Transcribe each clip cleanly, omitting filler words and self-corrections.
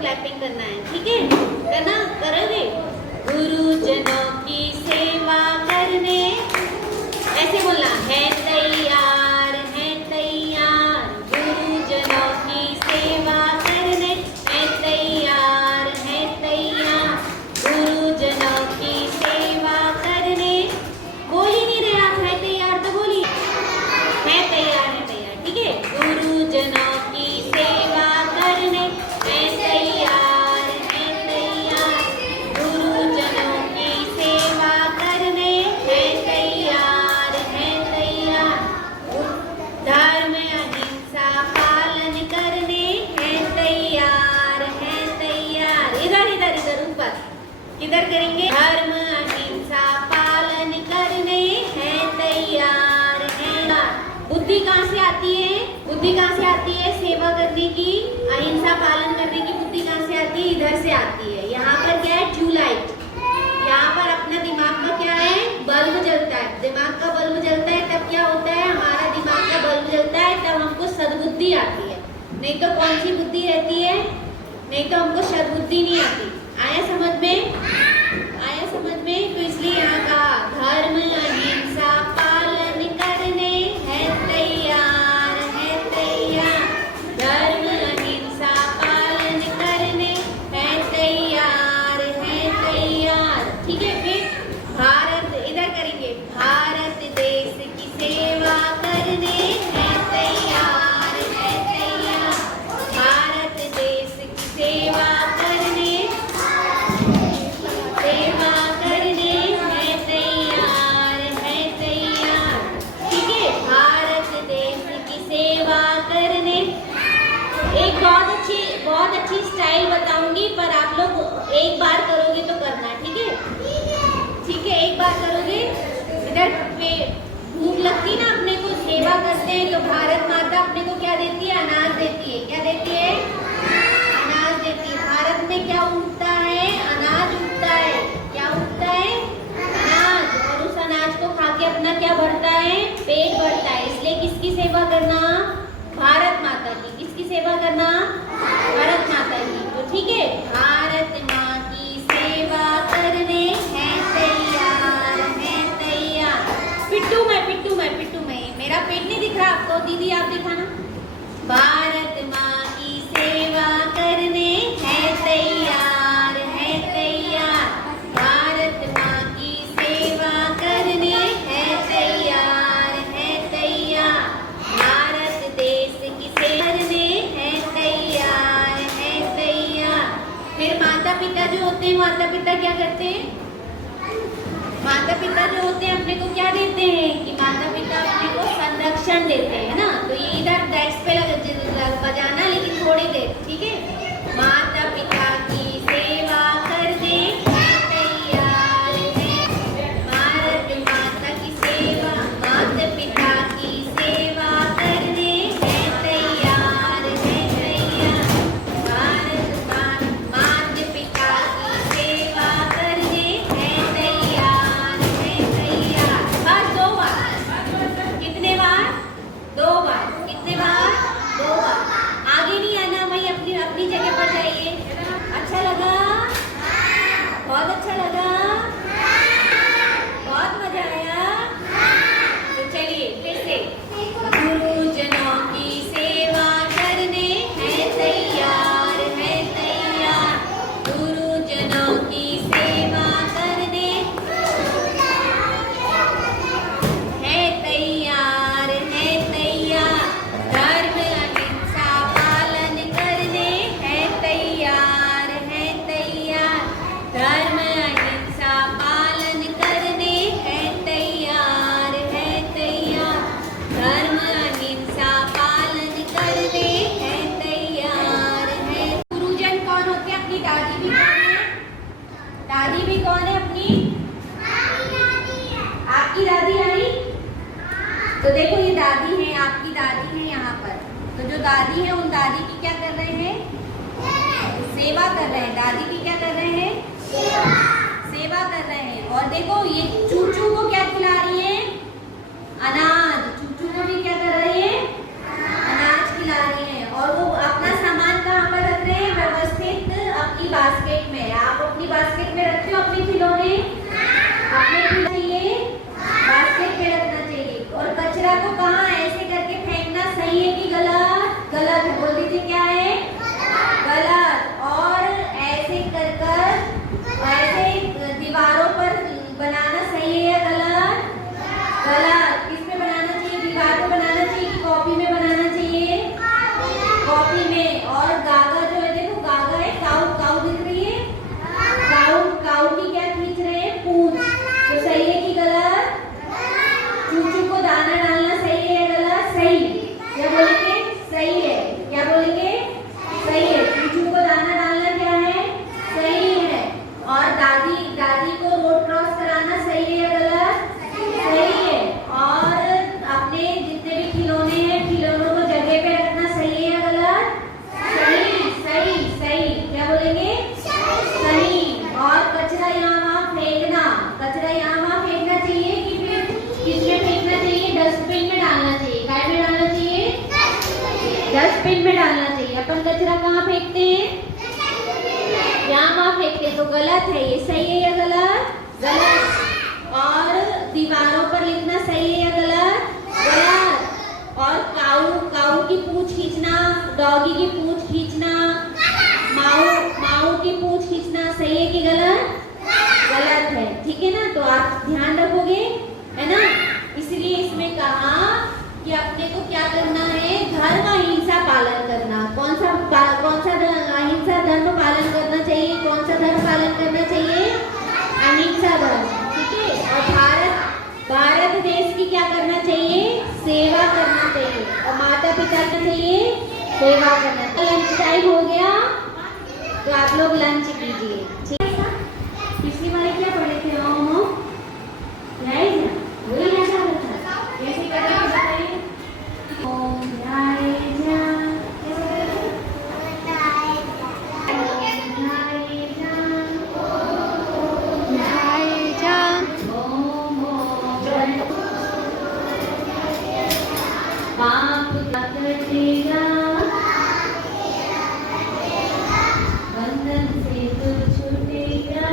Clapping करना है, ठीक है? करना करोगे? गुरुजनों की सेवा करने, ऐसे बोलना है तैयार, है तैयार। गुरुजनों की सेवा करने है तैयार, है तैयार। गुरुजनों की सेवा करने, बोल ही नहीं रहे आप, है तैयार तो बोलिए, है तैयार, है तैयार, ठीक है? गुरुजनों की सेवा करने है तैयार, है तैयार। गुरुजनों की सेवा करने है तैयार, है तैयार। धर्म अहिंसा पालन करने है तैयार, है तैयार। इधर इधर इधर ऊपर किधर करेंगे? धर्म अहिंसा पालन करने है तैयार, है। बुद्धि कहाँ से आती है? बुद्धि कहाँ से आती है? सेवा करने की, अहिंसा पालन करने की बुद्धि कहाँ से आती है? इधर से आती है। यहाँ पर क्या है? ट्यूबलाइट। यहाँ पर अपना दिमाग का क्या है? बल्ब जलता है। दिमाग का बल्ब जलता है तब क्या होता है? हमारा दिमाग का बल्ब जलता है तब हमको सद्बुद्धि आती है। नहीं तो कौन सी बुद्धि रहती है? नहीं तो हमको सद्बुद्धि नहीं आती। आया समझ में? आया समझ में? तो इसलिए यहाँ कहा धर्म अहिंसा पालन करने है तैयार, है तैयार। धर्म अहिंसा पालन करने है तैयार, है तैयार, ठीक है? फिर भारत, इधर करेंगे, भारत देश की सेवा करने है तैयार, है तैयार। भारत देश की सेवा करने है तैयार, है तैयार, ठीक है? भारत देश की सेवा करने। एक बहुत अच्छी स्टाइल बताऊंगी, पर आप लोग एक बार करोगे तो करना, ठीक है? ठीक है, एक बार करोगे। इधर पे भूख लगती ना अपने को, सेवा करते हैं तो भारत माता अपने को क्या देती है? अनाज देती है। क्या देती है? अनाज देती है। भारत में क्या उगता है? अनाज उगता है। क्या उगता है? अनाज। और उस अनाज को खा के अपना क्या बढ़ता है? पेट बढ़ता है। इसलिए किसकी सेवा करना? भारत माता की। किसकी सेवा करना? भारत माता की। तो ठीक है, भारत माँ की सेवा करने है तैयार, है तैयार। पिट्टू मैं मेरा पेट नहीं दिख रहा आपको? दीदी आप दिखाना। भारत माँ की सेवा करने है तैयार, है तैयार। भारत माँ की सेवा करने है तैयार, है तैयार। भारत देश की सेवा करने है तैयार, है तैयार। फिर माता पिता जो होते हैं, माता पिता क्या करते हैं? माता पिता जो होते हैं अपने को क्या देते हैं? कि माता पिता अपने को संरक्षण देते हैं ना। तो ये इधर डेस्क पे बजाना, लेकिन थोड़ी देर, ठीक है? माता पिता की सेवा करने है तैयार, है। भारत माता की सेवा, माता पिता की सेवा करने है तैयार, है तैयार। भारत माता पिता की सेवा करने है तैयार, है तैयार। बस 2 बार। कितने बार? 2 बार। कितने बार? 2 बार। आगे नहीं आना भाई, अपनी अपनी जगह पर जाइए। अच्छा लगा? बहुत अच्छा लगा? बहुत मजा आया? तो चलिए फिर से, गुरुजनों की सेवा करने है तैयार, है तैयार। गुरुजनों की सेवा करने है तैयार, है तैयार। धर्म अहिंसा पालन करने है तैयार, है तैयार। धर्म अहिंसा पालन करने है तैयार, है तैयार। धर्म अहिंसा पालन करने है तैयार, है। गुरुजन कौन होते हैं? अपनी दादी भी कौन है? दादी भी कौन है अपनी? आपकी दादी आई? तो देखो ये दादी है, आपकी दादी है यहाँ पर। तो जो दादी है उन दादी की क्या कर रहे हैं? सेवा कर रहे हैं। दादी की क्या कर रहे हैं? सेवा कर रहे हैं। और देखो ये चूचू को क्या खिला रही है? अनाज। चूचू को भी क्या कर रही है? अनाज खिला रही है। और वो अपना सामान कहाँ पर रख रहे हैं? व्यवस्थित डस्टबिन में डालना चाहिए। अपन कचरा कहाँ फेंकते हैं? यहाँ वहाँ फेंकते हैं, तो गलत है ये। सही है या गलत? गलत। और दीवारों पर लिखना सही है या गलत? गलत। और काऊ की पूंछ खींचना, डॉगी की पूंछ खींचना, माऊ की पूंछ खींचना सही है कि गलत? गलत है। ठीक है ना? तो आप ध्यान रखोगे, है ना? इसलिए इसमें कहा कि अपने को क्या करना है? धर्म अहिंसा पालन करना। कौन सा अहिंसा धर्म पालन करना चाहिए? कौन सा धर्म पालन करना चाहिए? अहिंसा धर्म। ठीक है? और भारत देश की क्या करना चाहिए? सेवा करना चाहिए। और माता पिता का चाहिए सेवा करना। लंच टाइम हो गया, तो आप लोग लंच कीजिए। ठीक है? पिछली बार क्या पढ़े थे? वही ऐसा होता है। कैसे करना है बताइए? ओम ध्याय जा, कैसे पाप कटेगा, बंधन से तू छूटेगा।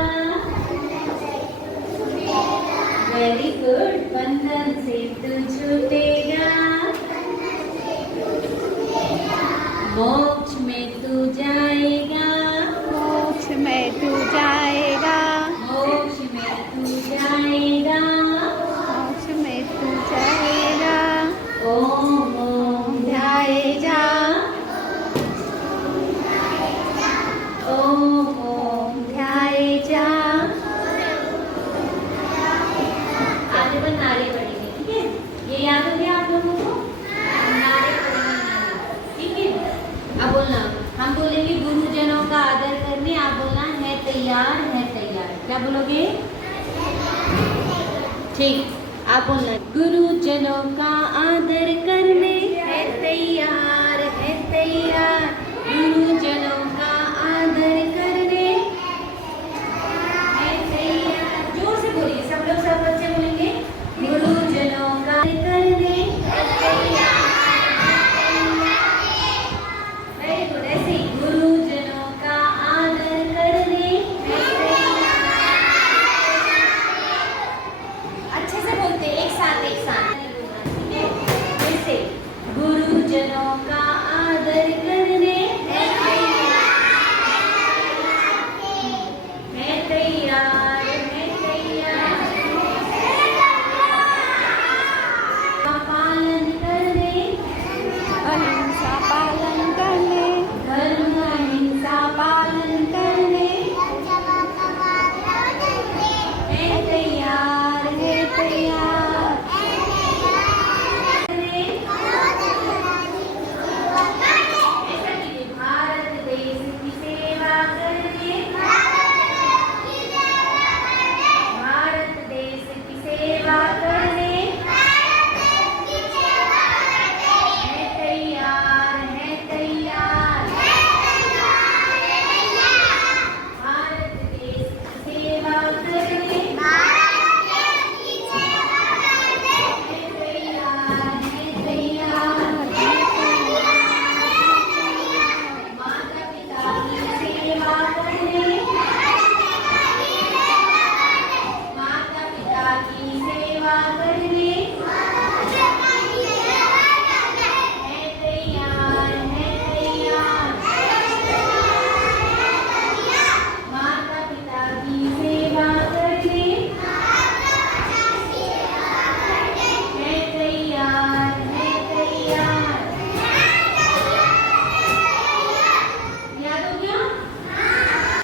Very good. बंधन से तू छूटेगा, मोक्ष में तू जाएगा। मोक्ष में तू जाएगा। मोक्ष में तू जाएगा। मोक्ष में तू जाएगा। ओम ओम ध्याय जा, ओम ओम ध्याय जा। आज अपन नारे पढ़ेंगे। ठीक है? ये याद हो गया आप लोगों को? नारे पढ़ेंगे। ठीक है? अब बोलना, हम बोलेंगे गुरुजनों का आदर करने, आप बोलना है तैयार, है तैयार। क्या बोलोगे? ठीक, आप बोलना गुरुजनों का आदर करने, है तैयार, है तैयार। गुरुजनों